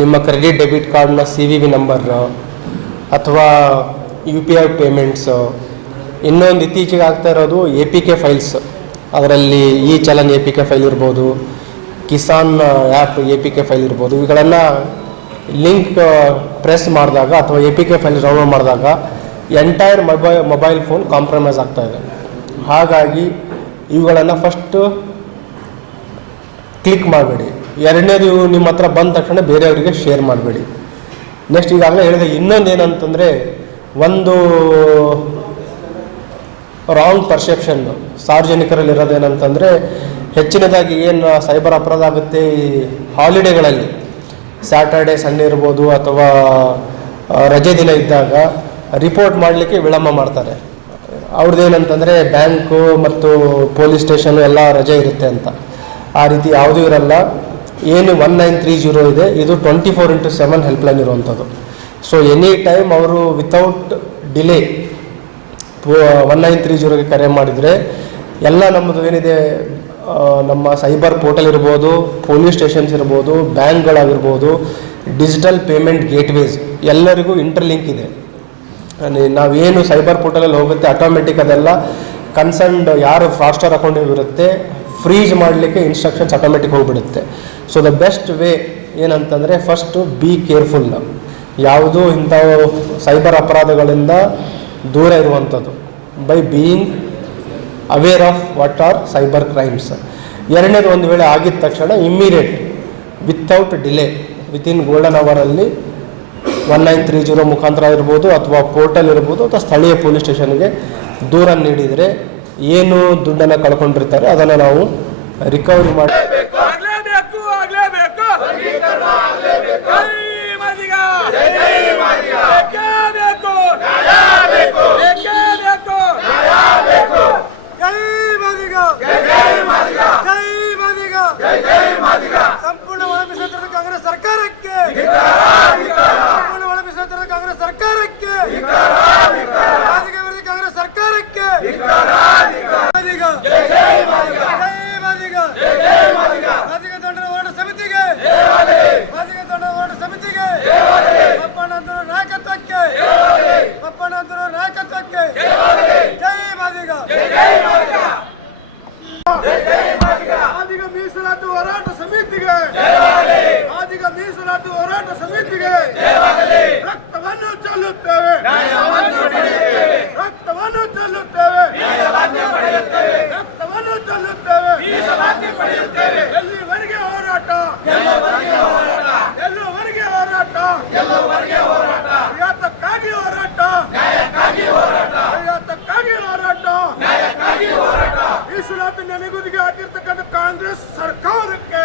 ನಿಮ್ಮ credit debit ಕಾರ್ಡ್ನ CVV number ಅಥವಾ UPI ಪೇಮೆಂಟ್ಸು. ಇನ್ನೊಂದು ಇತ್ತೀಚೆಗೆ ಆಗ್ತಾ ಇರೋದು APK ಫೈಲ್ಸ್. ಅದರಲ್ಲಿ ಈ ಚಲನ್ APK ಫೈಲ್ ಇರ್ಬೋದು, ಕಿಸಾನ್ ಆ್ಯಪ್ APK ಫೈಲ್ ಇರ್ಬೋದು. ಇವುಗಳನ್ನು ಲಿಂಕ್ ಪ್ರೆಸ್ ಮಾಡಿದಾಗ ಅಥವಾ APK ಫೈಲ್ ಡೌನ್ಲೋಡ್ ಮಾಡಿದಾಗ ಎಂಟೈರ್ ಮೊಬೈಲ್ ಫೋನ್ ಕಾಂಪ್ರಮೈಸ್ ಆಗ್ತಾಯಿದೆ. ಹಾಗಾಗಿ ಇವುಗಳನ್ನು ಫಸ್ಟು ಕ್ಲಿಕ್ ಮಾಡಬೇಡಿ. ಎರಡನೇದು, ನಿಮ್ಮ ಹತ್ರ ಬಂದ ತಕ್ಷಣ ಬೇರೆಯವರಿಗೆ ಶೇರ್ ಮಾಡಬೇಡಿ. ನೆಕ್ಸ್ಟ್, ಈಗಾಗಲೇ ಹೇಳಿದೆ, ಇನ್ನೊಂದು ಏನಂತಂದರೆ, ಒಂದು ರಾಂಗ್ ಪರ್ಸೆಪ್ಷನ್ ಸಾರ್ವಜನಿಕರಲ್ಲಿ ಇರೋದೇನಂತಂದರೆ, ಹೆಚ್ಚಿನದಾಗಿ ಏನು ಸೈಬರ್ ಅಪರಾಧ ಆಗುತ್ತೆ ಈ ಹಾಲಿಡೇಗಳಲ್ಲಿ, ಸ್ಯಾಟರ್ಡೆ ಸಂಡೇ ಇರ್ಬೋದು ಅಥವಾ ರಜೆ ದಿನ ಇದ್ದಾಗ ರಿಪೋರ್ಟ್ ಮಾಡಲಿಕ್ಕೆ ವಿಳಂಬ ಮಾಡ್ತಾರೆ. ಅವ್ರದ್ದೇನಂತಂದರೆ ಬ್ಯಾಂಕು ಮತ್ತು ಪೊಲೀಸ್ ಸ್ಟೇಷನು ಎಲ್ಲ ರಜೆ ಇರುತ್ತೆ ಅಂತ. ಆ ರೀತಿ ಯಾವುದೂ ಇರಲ್ಲ. ಏನು 1930 ಇದೆ, ಇದು 24x7 ಹೆಲ್ಪ್ಲೈನ್ ಇರುವಂಥದ್ದು. ಸೊ ಎನಿ ಟೈಮ್ ಅವರು ವಿತೌಟ್ ಡಿಲೇ 1930ಗೆ ಕರೆ ಮಾಡಿದರೆ ಎಲ್ಲ ನಮ್ಮದು ಏನಿದೆ, ನಮ್ಮ ಸೈಬರ್ ಪೋರ್ಟಲ್ ಇರ್ಬೋದು, ಪೊಲೀಸ್ ಸ್ಟೇಷನ್ಸ್ ಇರ್ಬೋದು, ಬ್ಯಾಂಕ್ಗಳಾಗಿರ್ಬೋದು, ಡಿಜಿಟಲ್ ಪೇಮೆಂಟ್ ಗೇಟ್ವೇಸ್ ಎಲ್ಲರಿಗೂ ಇಂಟರ್ಲಿಂಕ್ ಇದೆ. ನಾವೇನು ಸೈಬರ್ ಪೋರ್ಟಲಲ್ಲಿ ಹೋಗುತ್ತೆ ಆಟೋಮೆಟಿಕ್ ಅದೆಲ್ಲ ಕನ್ಸರ್ನ್ಡ್ ಯಾರು ಫ್ರಾಸ್ಟರ್ ಅಕೌಂಟ್ ಇರುತ್ತೆ ಫ್ರೀಜ್ ಮಾಡಲಿಕ್ಕೆ ಇನ್ಸ್ಟ್ರಕ್ಷನ್ಸ್ ಆಟೋಮೆಟಿಕ್ ಹೋಗಿಬಿಡುತ್ತೆ. ಸೊ ದ ಬೆಸ್ಟ್ ವೇ ಏನಂತಂದರೆ, ಫಸ್ಟು ಬಿ ಕೇರ್ಫುಲ್. ಯಾವುದೂ ಇಂಥ ಸೈಬರ್ ಅಪರಾಧಗಳಿಂದ ದೂರ ಇರುವಂಥದ್ದು by being aware of what are cyber crimes. ಎರಡನೇದು, ಒಂದು ವೇಳೆ ಆಗಿದ ತಕ್ಷಣ immediate without delay within golden ಅವರಲ್ಲಿ 1930 ಮುಖಾಂತರ ಇರ್ಬೋದು ಅಥವಾ ಪೋರ್ಟಲ್ ಇರ್ಬೋದು ಅಥವಾ ಸ್ಥಳೀಯ ಪೊಲೀಸ್ ಸ್ಟೇಷನ್ಗೆ ದೂರ ನೀಡಿದರೆ ಏನು ದುಡ್ಡನ್ನು ಕಳ್ಕೊಂಡಿರ್ತಾರೆ ಅದನ್ನು ನಾವು ರಿಕವರಿ ಮಾಡಿ ಸಂಪೂರ್ಣ ಒಳಮಿಸಿದ ಕಾಂಗ್ರೆಸ್ ಸರ್ಕಾರಕ್ಕೆ, ಸಂಪೂರ್ಣ ಒಳಮಿಸಿದ ಕಾಂಗ್ರೆಸ್ ಸರ್ಕಾರಕ್ಕೆ, ಮಾದಿಗ ವಿರೋಧಿ ಕಾಂಗ್ರೆಸ್ ಸರ್ಕಾರಕ್ಕೆ, ಮಾದಿಗ ದಂಡನ ಹೋರಾಟ ಸಮಿತಿಗೆ, ಮಾದಿಗ ದಂಡನ ಹೋರಾಟ ಸಮಿತಿಗೆ, ಪಪ್ಪಣ್ಣಂತೂರು ನಾಯಕತ್ವಕ್ಕೆ, ಪಪ್ಪಣ್ಣಂತೂರು ನಾಯಕತ್ವಕ್ಕೆ, ಜೈ ಮಾದಿಗ, ಮಾದಿಗ ಮೀಸಲಾತಿ ಹೋರಾಟ ಸಮಿತಿಗೆ, ಮಾದಿಗ ಮೀಸಲಾತಿ ಹೋರಾಟ ಸಮಿತಿಗೆ ರಕ್ತವನ್ನು ಚೆಲ್ಲುತ್ತೇವೆ, ರಕ್ತವನ್ನು ಚೆಲ್ಲುತ್ತೇವೆ, ರಕ್ತವನ್ನು ಚೆಲ್ಲುತ್ತೇವೆ. ಎಲ್ಲಿವರೆಗೆ ಹೋರಾಟ, ಎಲ್ಲುವರೆಗೆ ಹೋರಾಟ, ಯಾತಕ್ಕಾಗಿ ಹೋರಾಟ, ಯಾತಕ್ಕಾಗಿ ಹೋರಾಟ, ಮೀಸಲಾತಿ ನೆನೆಗುದಿಗೆ ಹಾಕಿರ್ತಕ್ಕಂಥ ಕಾಂಗ್ರೆಸ್ ಸರ್ಕಾರಕ್ಕೆ,